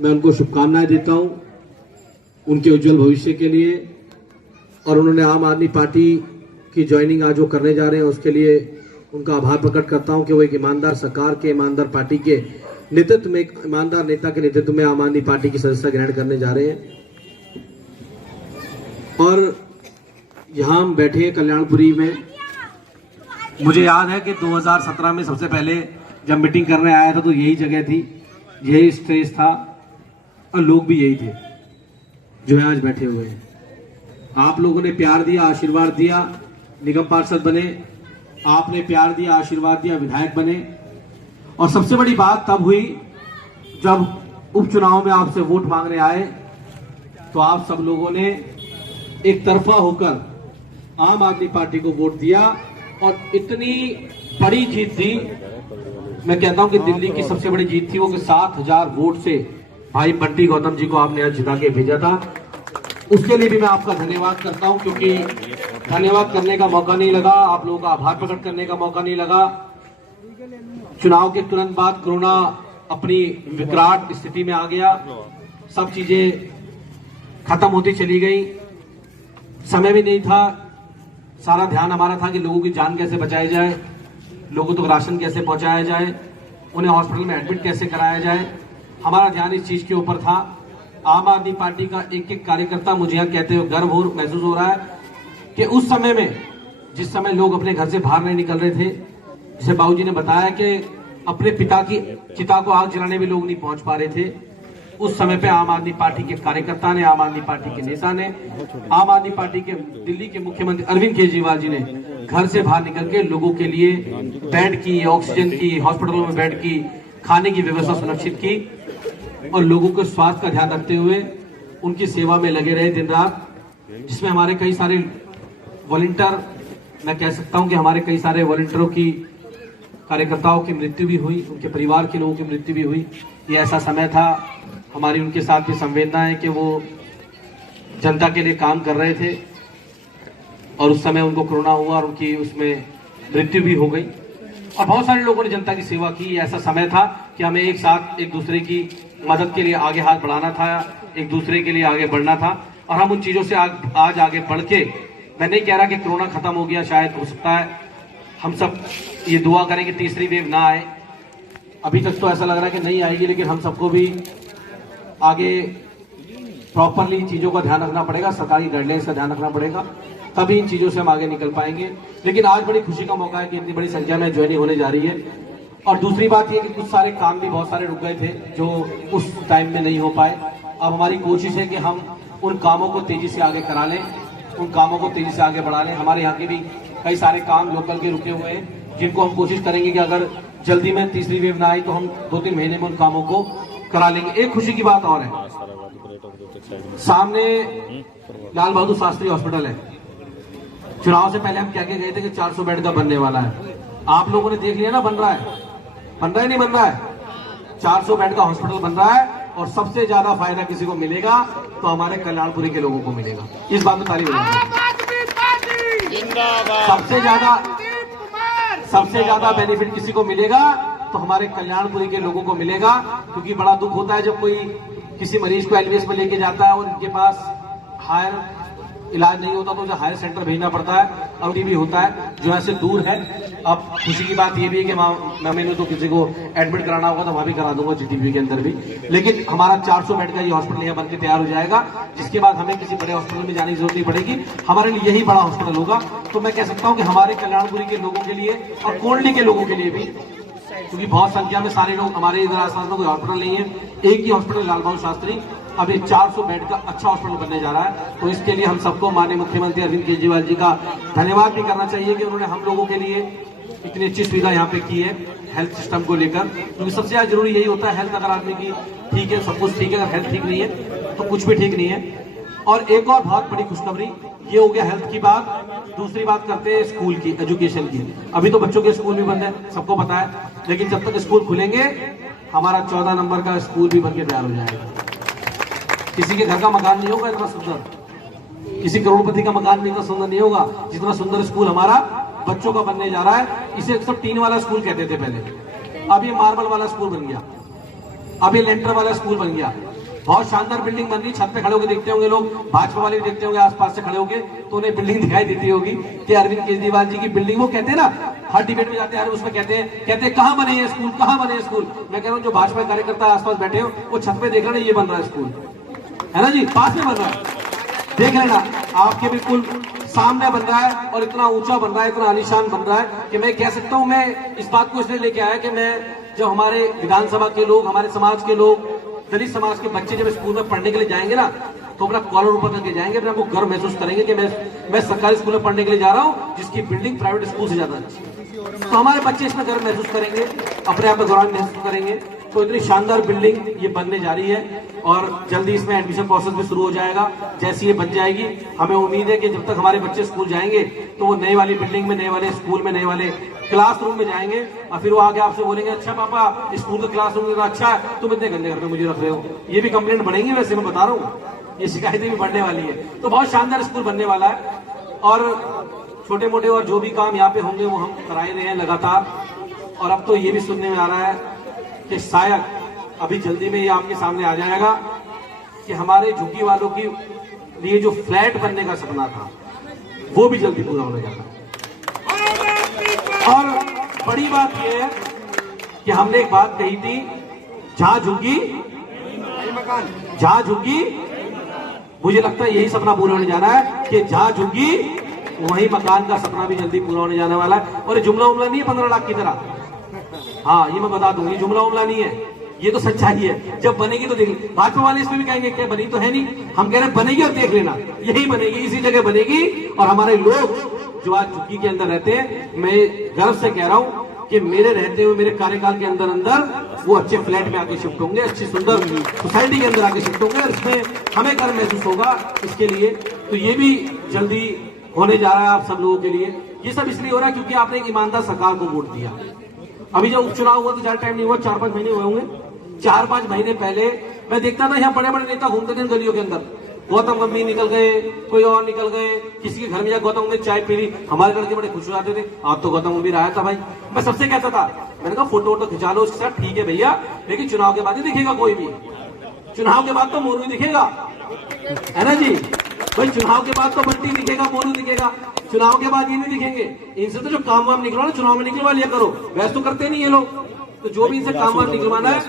मैं उनको शुभकामनाएं देता हूं उनके उज्जवल भविष्य के लिए। और उन्होंने आम आदमी पार्टी की ज्वाइनिंग आज वो करने जा रहे हैं, उसके लिए उनका आभार प्रकट करता हूं कि वो एक ईमानदार सरकार के, ईमानदार पार्टी के नेतृत्व में, एक ईमानदार नेता के नेतृत्व में आम आदमी पार्टी की सदस्यता ग्रहण करने जा रहे हैं। और यहां हम बैठे हैं कल्याणपुरी में। मुझे याद है कि 2017 में सबसे पहले जब मीटिंग करने आया था तो यही जगह थी, यही स्टेज था और लोग भी यही थे जो है आज बैठे हुए हैं। आप लोगों ने प्यार दिया, आशीर्वाद दिया, निगम पार्षद बने, आपने प्यार दिया, आशीर्वाद दिया, विधायक बने। और सबसे बड़ी बात तब हुई जब उपचुनाव में आपसे वोट मांगने आए तो आप सब लोगों ने एक तरफा होकर आम आदमी पार्टी को वोट दिया और इतनी बड़ी जीत थी। मैं कहता हूं कि दिल्ली की सबसे बड़ी जीत थी वो कि 7,000 वोट से भाई बंटी गौतम जी को आपने आज जिता के भेजा था। उसके लिए भी मैं आपका धन्यवाद करता हूं, क्योंकि धन्यवाद करने का मौका नहीं लगा, आप लोगों का आभार प्रकट करने का मौका नहीं लगा। चुनाव के तुरंत बाद कोरोना अपनी विकराल स्थिति में आ गया, सब चीजें खत्म होती चली गई, समय भी नहीं था। सारा ध्यान हमारा था कि लोगों की जान कैसे बचाई जाए, लोगों तक राशन कैसे पहुंचाया जाए, उन्हें हॉस्पिटल में एडमिट कैसे कराया जाए। हमारा ध्यान इस चीज के ऊपर था। आम आदमी पार्टी का एक एक कार्यकर्ता, मुझे यह कहते हुए गर्व महसूस हो रहा है कि उस समय में, जिस समय लोग अपने घर से बाहर नहीं निकल रहे थे, जिसे बाबूजी ने बताया कि अपने पिता की चिता को आग जलाने में लोग नहीं पहुंच पा रहे थे, उस समय पे आम आदमी पार्टी के कार्यकर्ता ने, आम आदमी पार्टी के नेता ने, आम आदमी पार्टी के दिल्ली के मुख्यमंत्री अरविंद केजरीवाल जी ने घर से बाहर निकल के लोगों के लिए बेड की, ऑक्सीजन की, हॉस्पिटलों में बेड की, खाने की व्यवस्था सुनिश्चित की और लोगों के स्वास्थ्य का ध्यान रखते हुए उनकी सेवा में लगे रहे दिन रात। जिसमें हमारे कई सारे वॉलंटियर, मैं कह सकता हूं कि हमारे कई सारे वॉलंटियरों की, कार्यकर्ताओं की मृत्यु भी हुई, उनके परिवार के लोगों की मृत्यु भी हुई। ये ऐसा समय था, हमारी उनके साथ भी संवेदना है कि वो जनता के लिए काम कर रहे थे और उस समय उनको कोरोना हुआ और उनकी उसमें मृत्यु भी हो गई। और बहुत सारे लोगों ने जनता की सेवा की। ऐसा समय था कि हमें एक साथ एक दूसरे की मदद के लिए आगे हाथ बढ़ाना था, एक दूसरे के लिए आगे बढ़ना था और हम उन चीजों से आज आगे बढ़ के, मैं नहीं कह रहा कि कोरोना खत्म हो गया, शायद हो सकता है हम सब ये दुआ करें कि तीसरी वेव ना आए। अभी तक तो ऐसा लग रहा है कि नहीं आएगी, लेकिन हम सबको भी आगे प्रॉपरली चीजों का ध्यान रखना पड़ेगा, सरकारी गाइडलाइंस का ध्यान रखना पड़ेगा, तभी इन चीजों से हम आगे निकल पाएंगे। लेकिन आज बड़ी खुशी का मौका है कि इतनी बड़ी संख्या में ज्वाइनिंग होने जा रही है। और दूसरी बात यह कि कुछ सारे काम भी बहुत सारे रुक गए थे जो उस टाइम में नहीं हो पाए। अब हमारी कोशिश है कि हम उन कामों को तेजी से आगे करा लें, उन कामों को तेजी से आगे बढ़ा लें। हमारे यहाँ के भी कई सारे काम लोकल के रुके हुए हैं, जिनको हम कोशिश करेंगे कि अगर जल्दी में तीसरी वेव ना आई तो हम 2-3 महीने में उन कामों को करा लेंगे। एक खुशी की बात और है, सामने लाल बहादुर शास्त्री हॉस्पिटल है। चुनाव से पहले हम क्या गए थे कि 400 बेड का बनने वाला है। आप लोगों ने देख लिया ना, बन रहा है, बन रहा है नहीं बन रहा है, 400 बेड का हॉस्पिटल बन रहा है। और सबसे ज्यादा फायदा किसी को मिलेगा तो हमारे कल्याणपुरी के लोगों को मिलेगा। इस बात में ताली बजाइए। सबसे ज्यादा बेनिफिट किसी को मिलेगा तो हमारे कल्याणपुरी के लोगों को मिलेगा, क्योंकि बड़ा दुख होता है जब कोई किसी मरीज को एलवीएस में लेके जाता है और इनके पास हायर इलाज नहीं होता तो उसे हायर सेंटर भेजना पड़ता है, अवधि भी होता है जो ऐसे दूर है। अब खुशी की बात यह भी है कि मैंने तो किसी को एडमिट कराना होगा तो वहां भी करा दूंगा, जीटीबी के अंदर भी। लेकिन हमारा 400 बेड का ये हॉस्पिटल यहाँ बनकर तैयार हो जाएगा, जिसके बाद हमें किसी बड़े हॉस्पिटल में जाने की जरूरत नहीं पड़ेगी, हमारे लिए यही बड़ा हॉस्पिटल होगा। तो मैं कह सकता हूँ कि हमारे कल्याणपुरी के लोगों के लिए और कोल्डी के लोगों के लिए भी, क्योंकि बहुत संख्या में सारे लोग हमारे इधर आसपास में कोई हॉस्पिटल नहीं है, एक ही हॉस्पिटल लाल बहादुर शास्त्री, अब एक 400 बेड का अच्छा हॉस्पिटल बनने जा रहा है। तो इसके लिए हम सबको माननीय मुख्यमंत्री अरविंद केजरीवाल जी का धन्यवाद भी करना चाहिए कि उन्होंने हम लोगों के लिए इतनी अच्छी सुविधा यहाँ पे की है हेल्थ सिस्टम को लेकर, क्योंकि सबसे ज्यादा जरूरी यही होता है। हेल्थ अगर आदमी की ठीक है, सब कुछ ठीक है, अगर हेल्थ ठीक नहीं है तो कुछ भी ठीक नहीं है। और एक और बहुत बड़ी खुशखबरी, ये हो गया हेल्थ की बात। दूसरी बात करते हैं स्कूल की, एजुकेशन की। अभी तो बच्चों के स्कूल भी बंद है, सबको पता है, लेकिन जब तक स्कूल खुलेंगे हमारा 14 नंबर का स्कूल भी बनकर तैयार हो जाएगा। किसी के घर का मकान नहीं होगा इतना सुंदर, किसी करोड़पति का मकान भी इतना सुंदर नहीं होगा जितना सुंदर स्कूल हमारा बच्चों का बनने जा रहा है। इसे सब टीन वाला स्कूल कहते थे पहले, अब ये मार्बल वाला स्कूल बन गया, अब ये लेंटर वाला स्कूल बन गया। बहुत शानदार बिल्डिंग बन रही, छत पे खड़े होकर देखते होंगे लोग, भाजपा वाले भी देखते होंगे आसपास से खड़े होके, तो उन्हें बिल्डिंग दिखाई देती होगी कि अरविंद केजरीवाल जी की बिल्डिंग। वो कहते हैं ना, हर डिबेट में जाते हैं उसमें कहते हैं कहाँ बने हैं स्कूल, कहाँ बने हैं स्कूल। मैं कह रहा हूँ जो भाजपा कार्यकर्ता आसपास बैठे हो, वो छत पे देख रहे हैं, ये बन रहा है स्कूल, है ना जी, पास में बन रहा है, देख लेना, आपके बिल्कुल सामने बन रहा है, और इतना ऊंचा बन रहा है, इतना आलीशान बन रहा है कि मैं कह सकता हूं, मैं इस बात को इसलिए लेके आया कि मैं जब हमारे विधानसभा के लोग, हमारे समाज के लोग, दलित समाज के बच्चे जब स्कूल में पढ़ने के लिए जाएंगे ना, तो अपना कॉलर ऊपर करके जाएंगे, अपने आपको गर्व महसूस करेंगे कि मैं सरकारी स्कूल में पढ़ने के लिए जा रहा हूं, जिसकी बिल्डिंग प्राइवेट स्कूल से ज्यादा अच्छी है। तो हमारे बच्चे इसमें गर्व महसूस करेंगे, अपने आप में गौरव महसूस करेंगे। तो इतनी शानदार बिल्डिंग ये बनने जा रही है, और जल्दी इसमें एडमिशन प्रोसेस भी शुरू हो जाएगा। जैसे ये बन जाएगी, हमें उम्मीद है कि जब तक हमारे बच्चे स्कूल जाएंगे, तो वो नए वाली बिल्डिंग में, नए वाले स्कूल में, नए वाले क्लासरूम में जाएंगे, और फिर वो आगे आपसे बोलेंगे, अच्छा पापा स्कूल का क्लासरूम इतना अच्छा है, तुम इतने गंदे घर में मुझे रख रहे हो। ये भी कंप्लेंट बढ़ेंगी, वैसे मैं बता रहा हूँ, ये शिकायतें भी बढ़ने वाली है। तो बहुत शानदार स्कूल बनने वाला है, और छोटे मोटे और जो भी काम यहाँ पे होंगे वो हम करा ही रहे हैं लगातार। और अब तो ये भी सुनने में आ रहा है कि शायद अभी जल्दी में ये आपके सामने आ जाएगा कि हमारे झुग्गी वालों की लिए जो फ्लैट बनने का सपना था, वो भी जल्दी पूरा होने जाता है। और बड़ी बात यह है कि हमने एक बात कही थी, जहां झुग्गी जहां झुग्गी, मुझे लगता है यही सपना पूरा होने जाना है कि जहां झुग्गी वही मकान का सपना भी जल्दी पूरा होने जाने वाला है। और ये जुमला उमला नहीं है 15 लाख की तरह, हाँ ये मैं बता दूंगी, जुमला उमला नहीं है, ये तो सच्चाई है। जब बनेगी तो देख, भाजपा वाले इसमें भी कहेंगे क्या बनी तो है नहीं, हम कह रहे हैं बनेगी और देख लेना, यही बनेगी, इसी जगह बनेगी। और हमारे लोग जो आज झुग्गी के अंदर रहते हैं, मैं गर्व से कह रहा हूं कि मेरे रहते हुए, मेरे कार्यकाल के अंदर अंदर वो अच्छे फ्लैट में आके शिफ्ट होंगे, अच्छी सुंदर सोसाइटी के अंदर आके शिफ्ट होंगे, और इसमें हमें गर्व महसूस होगा इसके लिए। तो ये भी जल्दी होने जा रहा है आप सब लोगों के लिए। ये सब इसलिए हो रहा है क्योंकि आपने एक ईमानदार सरकार को वोट दिया। अभी जब उपचुनाव हुआ तो ज्यादा टाइम नहीं हुआ, 4-5 महीने हुए होंगे। 4-5 महीने पहले मैं देखता था यहाँ बड़े बड़े नेता घूमते थे गलियों के अंदर, गौतम गंभीर निकल गए, कोई और निकल गए, किसी के घर में जाकर गौतम गंभीर चाय पी ली, हमारे लड़के बड़े खुश हो जाते थे, आज तो गौतम गंभीर आया था भाई। मैं सबसे कहता था, मैंने कहा फोटो वोटो खिंचा लो उसके साथ, ठीक है भैया, लेकिन चुनाव के बाद ही दिखेगा कोई भी, चुनाव के बाद तो मोरू ही दिखेगा, है ना जी भाई, चुनाव के बाद तो बंटी दिखेगा, मोरू दिखेगा, चुनाव के बाद ये नहीं दिखेंगे। इनसे तो जो काम वाम निकलवाना चुनाव में निकलवा लिया करो, वैसे तो करते नहीं ये लोग। तो जो भी इनसे काम वाम निकलवाना है,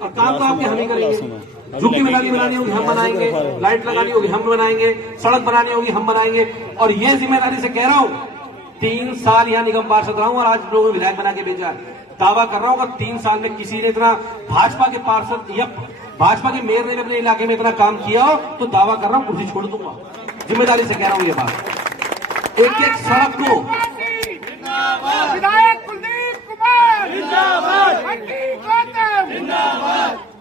और काम तो आपके हम ही करेंगे। झुग्गी बनानी होगी हम बनाएंगे, लाइट लगानी होगी हम बनाएंगे, सड़क बनानी होगी हम बनाएंगे। और ये जिम्मेदारी से कह रहा हूँ, 3 साल यहाँ निगम पार्षद रहा हूँ और आज लोगों ने विधायक बना के भेजा। दावा कर रहा हूँ अगर 3 साल में किसी ने इतना भाजपा के पार्षद या भाजपा के मेयर ने अपने इलाके में इतना काम किया हो, तो दावा कर रहा हूँ कुर्सी छोड़ दूंगा। जिम्मेदारी से कह रहा हूँ ये बात। एक एक सड़क को विधायक कुलदीप कुमार जिंदाबाद।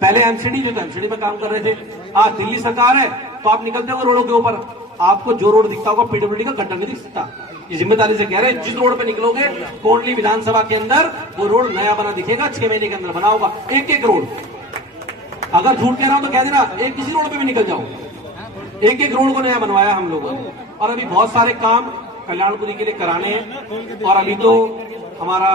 पहले एमसीडी जो था, एमसीडी में काम कर रहे थे, आज दिल्ली सरकार है तो आप निकलते हो रोडों के ऊपर, आपको जो रोड दिखता होगा पीडब्ल्यूडी का गड्ढा नहीं दिख सकता। ये जिम्मेदारी से कह रहे हैं, जिस रोड पे निकलोगे कोंडली विधानसभा के अंदर, वो रोड नया बना दिखेगा, 6 महीने के अंदर बना होगा, एक एक रोड। अगर झूठ कह रहा हूं तो कह देना, एक किसी रोड पे भी निकल जाओ, एक एक रोड को नया बनवाया हम लोगों ने। और अभी बहुत सारे काम कल्याणपुरी के लिए कराने हैं, और अभी तो हमारा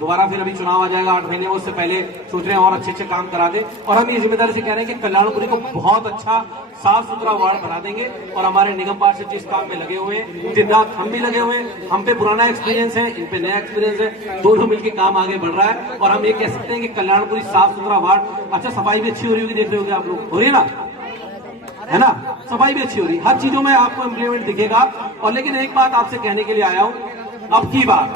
दोबारा फिर अभी चुनाव आ जाएगा 8 महीने, उससे पहले सोच रहे हैं और अच्छे काम करा दें। और हम ये जिम्मेदारी से कह रहे हैं कि कल्याणपुरी को बहुत अच्छा साफ सुथरा वार्ड बना देंगे। और हमारे निगम पार्षद जिस काम में लगे हुए हैं, दिन रात हम भी लगे हुए हैं, हम पे पुराना एक्सपीरियंस है, इन पे नया एक्सपीरियंस है, दोनों मिलकर काम आगे बढ़ रहा है। और हम ये कह सकते हैं कि कल्याणपुरी साफ सुथरा वार्ड, अच्छा सफाई भी अच्छी हो रही होगी, देख रहे होगे आप लोग, हो रही है ना, है ना, सफाई भी अच्छी हो रही है, हर चीजों में आपको इम्प्लीमेंट दिखेगा। और लेकिन एक बात आपसे कहने के लिए आया हूं, अब की बात,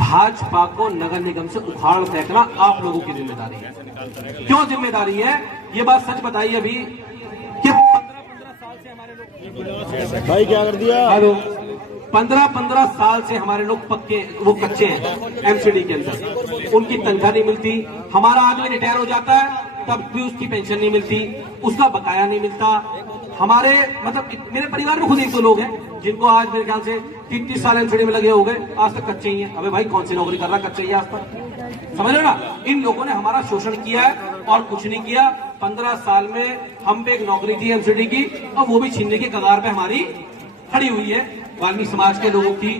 भाजपा को नगर निगम से उखाड़ फेंकना आप लोगों की जिम्मेदारी है। क्यों जिम्मेदारी है, ये बात सच बताइए अभी कि 15-15 साल से हमारे लोग, भाई क्या कर दिया, हेलो, 15-15 साल से हमारे लोग पक्के वो कच्चे हैं एमसीडी के अंदर, उनकी तनख्वाह नहीं मिलती। हमारा आदमी रिटायर हो जाता है तब भी उसकी पेंशन नहीं मिलती, उसका बकाया नहीं मिलता। हमारे मतलब मेरे परिवार में खुद 1-2 लोग हैं जिनको आज मेरे ख्याल से 30-30 साल एमसीडी में लगे हो गए, आज तक कच्चे ही हैं। अबे भाई कौन सी नौकरी कर रहा, कच्चे ही आज तक, समझ लो ना। इन लोगों ने हमारा शोषण किया है और कुछ नहीं किया। 15 साल में हम पे एक नौकरी थी एमसीडी की, और वो भी छीनने के कगार पे हमारी खड़ी हुई है। वाल्मीकि समाज के लोगों की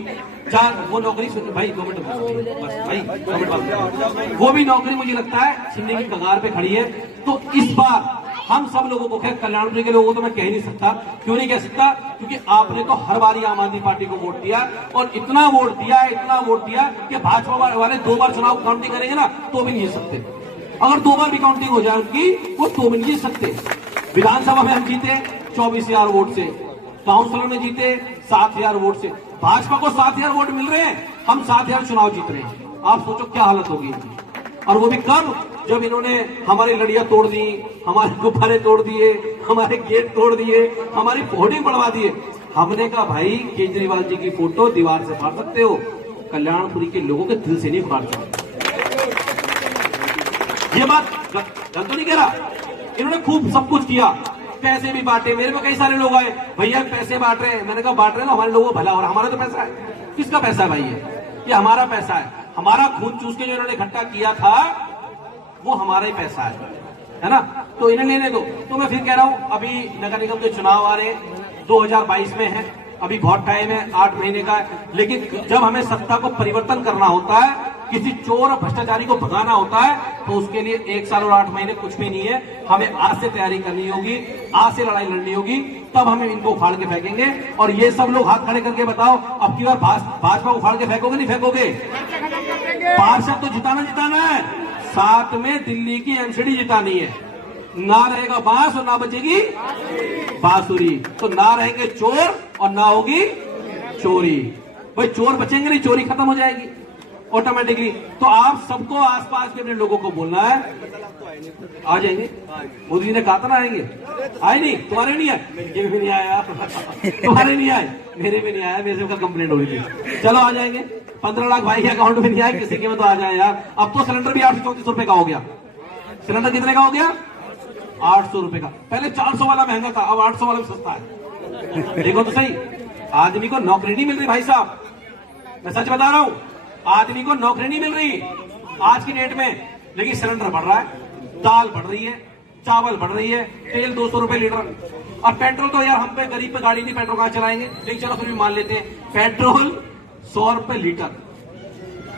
चार वो नौकरी भाई 2 मिनट बस भाई 2 मिनट बात, वो भी नौकरी मुझे लगता है छिनने की कगार पे खड़ी है। तो इस बार हम सब लोगों को, खैर कल्याणपुरी के लोगों को तो मैं कह ही नहीं सकता, क्यों नहीं कह सकता, क्योंकि आपने तो हर बार आम आदमी पार्टी को वोट दिया और इतना वोट दिया कि भाजपा वाले 2 बार चुनाव काउंटिंग करेंगे ना तो भी नहीं जीत सकते। अगर 2 बार भी काउंटिंग हो जाए उनकी, वो तो भी नहीं जीत सकते। विधानसभा में हम जीते 24,000 वोट से, काउंसिलर में जीते 7,000 वोट से, भाजपा को 7,000 वोट मिल रहे हैं, हम 7,000 चुनाव जीत रहे हैं। आप सोचो क्या हालत होगी इनकी। और वो भी कब, जब इन्होंने हमारी लड़ियां तोड़ दी, हमारे गुब्बारे तोड़ दिए, हमारे गेट तोड़ दिए, हमारी होर्डिंग बढ़वा दिए। हमने कहा भाई केजरीवाल जी की फोटो दीवार से फाड़ सकते हो, कल्याणपुरी के लोगों के दिल से नहीं फाड़ सकते। ये बात गलत तो नहीं कह रहा, इन्होंने खूब सब कुछ किया, पैसे भी बांटे। मेरे में कई सारे लोग आए, भैया पैसे बांट रहे हैं, मैंने कहा बांट रहे हैं ना हमारे लोगों को भला, और हमारा तो पैसा है। किसका पैसा है भाई? ये हमारा पैसा है, हमारा खून चूस के जो इन्होंने इकट्ठा किया था वो हमारा ही पैसा है ना। तो इन्हें लेने दो। तो मैं फिर कह रहा हूं, अभी नगर निगम के चुनाव आ रहे हैं, 2022 में है, अभी बहुत टाइम है, 8 महीने का है। लेकिन जब हमें सत्ता को परिवर्तन करना होता है, किसी चोर और भ्रष्टाचारी को भगाना होता है, तो उसके लिए 1 साल और 8 महीने कुछ भी नहीं है। हमें आज से तैयारी करनी होगी, आज से लड़ाई लड़नी होगी, तब हमें इनको उखाड़ के फेंकेंगे। और ये सब लोग हाथ खड़े करके बताओ, अब की बार भाजपा उखाड़ के फेंकोगे नहीं फेंकोगे? पार्षद तो जिताना है, साथ में दिल्ली की एमसीडी जितानी है। ना रहेगा बांस और ना बचेगी बांसुरी। तो ना रहेंगे चोर और ना होगी चोरी। भाई चोर बचेंगे नहीं, चोरी खत्म हो जाएगी ऑटोमेटिकली। तो आप सबको आसपास के अपने लोगों को बोलना है, आ जाएंगे। मोदी जी ने कहा था ना आएंगे, आए नहीं, तुम्हारे नहीं आए, मेरे भी नहीं आया तुम्हारे नहीं आए, मेरे भी नहीं आया, मेरे से कंप्लेंट हो रही थी। चलो आ जाएंगे, 15 लाख भाई के अकाउंट में नहीं आए, किसी के में तो आ जाए यार। अब तो सिलेंडर भी 834 रुपए का हो गया। सिलेंडर कितने का हो गया? 800 रुपए का। पहले 400 वाला महंगा था, अब 800 वाला भी सस्ता है। देखो तो सही, आदमी को नौकरी नहीं मिल रही भाई साहब, मैं सच बता रहा हूं, आदमी को नौकरी नहीं मिल रही आज की डेट में। लेकिन सिलेंडर बढ़ रहा है, दाल बढ़ रही है, चावल बढ़ रही है, तेल 200 रुपए लीटर। और पेट्रोल तो यार हम पे गरीब पे गाड़ी नहीं, पेट्रोल कहां चलाएंगे, लेकिन चलो फिर भी मान लेते हैं। पेट्रोल 100 रुपए लीटर,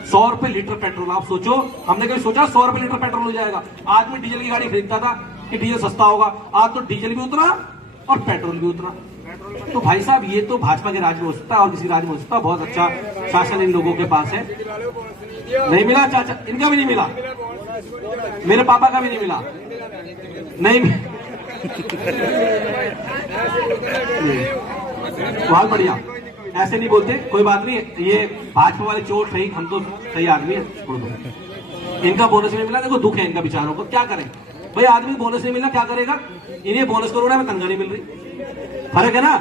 100 रुपए लीटर पेट्रोल। आप सोचो, हमने कभी सोचा 100 रुपए लीटर पेट्रोल हो जाएगा? आदमी डीजल की गाड़ी खरीदता था कि डीजल सस्ता होगा, आज तो डीजल भी उतरा और पेट्रोल भी उतरा। तो भाई साहब ये तो भाजपा के राज में हो सकता है और किसी राज में हो सकता है। बहुत अच्छा शासन इन लोगों के पास है। नहीं मिला चाचा, इनका भी नहीं मिला, मेरे पापा का भी नहीं मिला, नहीं बहुत बढ़िया। ऐसे नहीं बोलते, कोई बात नहीं, ये भाजपा वाले चोर सही, हम तो सही आदमी है, छोड़ दो। इनका बोनस नहीं मिला, देखो दुख है इनका बेचारों को, क्या करें भाई, आदमी बोनस नहीं मिला क्या करेगा? इन्हें बोनस करोड़ में तनख्वाह नहीं मिल रही, फर्क है ना।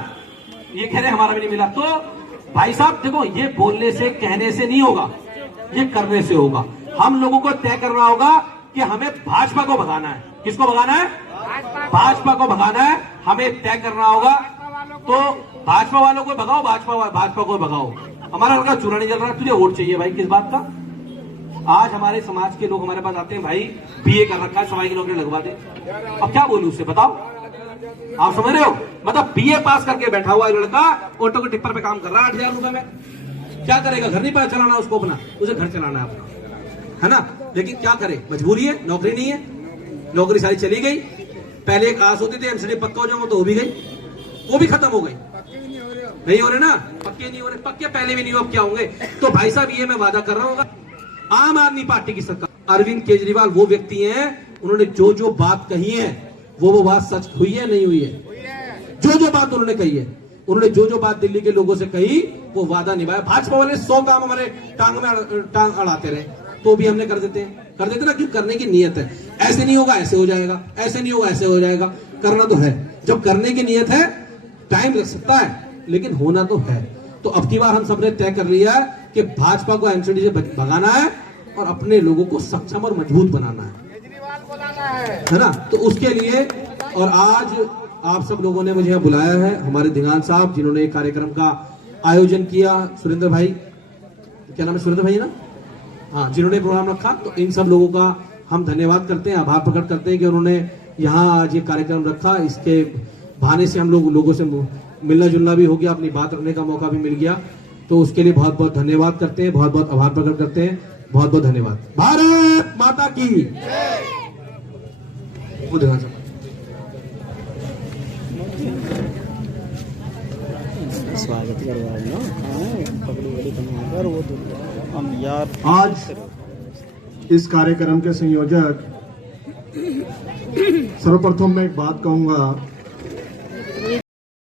ये कह रहे हमारा भी नहीं मिला। तो भाई साहब देखो, ये बोलने से कहने से नहीं होगा, ये करने से होगा। हम लोगों को तय करना होगा कि हमें भाजपा को भगाना है। किसको भगाना है? भाजपा को भगाना है, हमें तय करना होगा। तो भाजपा वालों को भगाओ, भाजपा को भगाओ। हमारा लड़का चुनाव नहीं चल रहा है, तुझे वोट चाहिए भाई, किस बात का? आज हमारे समाज के लोग हमारे पास आते हैं, भाई बीए कर रखा है, सफाई की नौकरी लगवा दे। अब क्या बोलूं उससे, बताओ? आप समझ रहे हो? मतलब बीए पास करके बैठा हुआ है लड़का, ऑटो के टिप्पर पे काम कर रहा है 8,000 रुपए में। क्या करेगा? घर नहीं पता चलाना उसको अपना, उसे घर चलाना है अपना, है ना। लेकिन क्या करे, मजबूरी है, नौकरी नहीं है, नौकरी सारी चली गई। पहले एक आस होती थी एमसीडी पक्का हो जाऊंगा, तो वो भी गई, वो भी खत्म हो गई। नहीं हो रहे ना, पक्के नहीं हो रहे, पक्के पहले भी नहीं हो, अब क्या होंगे? तो भाई साहब ये मैं वादा कर रहा हूँ, आम आदमी पार्टी की सरकार, अरविंद केजरीवाल वो व्यक्ति हैं, उन्होंने जो जो बात कही है वो बात सच हुई है नहीं हुई है? जो बात उन्होंने कही है, उन्होंने जो बात दिल्ली के लोगों से कही वो वादा निभाया। भाजपा वाले 100 काम हमारे टांग अड़ाते रहे, तो भी हमने कर देते ना, क्यों? करने की नीयत है। ऐसे नहीं होगा ऐसे हो जाएगा, ऐसे नहीं होगा ऐसे हो जाएगा, करना तो है। जब करने की नीयत है, टाइम लग सकता है लेकिन होना तो है। तो अब की बार हम सबने तय कर लिया है कि भाजपा को एमसीडी से भगाना है और अपने लोगों को सक्षम और मजबूत बनाना है ना। तो उसके लिए, और आज आप सब लोगों ने मुझे बुलाया है, हमारे दीनानाथ साहब जिन्होंने एक कार्यक्रम का आयोजन किया, सुरेंद्र भाई, क्या नाम है, सुरेंद्र भाई ना, हाँ, जिन्होंने प्रोग्राम रखा। तो इन सब लोगों का हम धन्यवाद करते हैं, आभार प्रकट करते हैं कि उन्होंने यहाँ आज ये कार्यक्रम रखा। इसके बहाने से हम लोगों से मिलना जुलना भी हो गया, अपनी बात रखने का मौका भी मिल गया। तो उसके लिए बहुत बहुत धन्यवाद करते हैं, बहुत बहुत आभार प्रकट करते हैं। बहुत बहुत धन्यवाद। भारत माता की वो देना चाहता स्वागत करवा लो। पकड़ी बड़ी कमाकर वो तो हम यार आज इस कार्यक्रम के संयोजक सर्वप्रथम मैं एक बात कहूंगा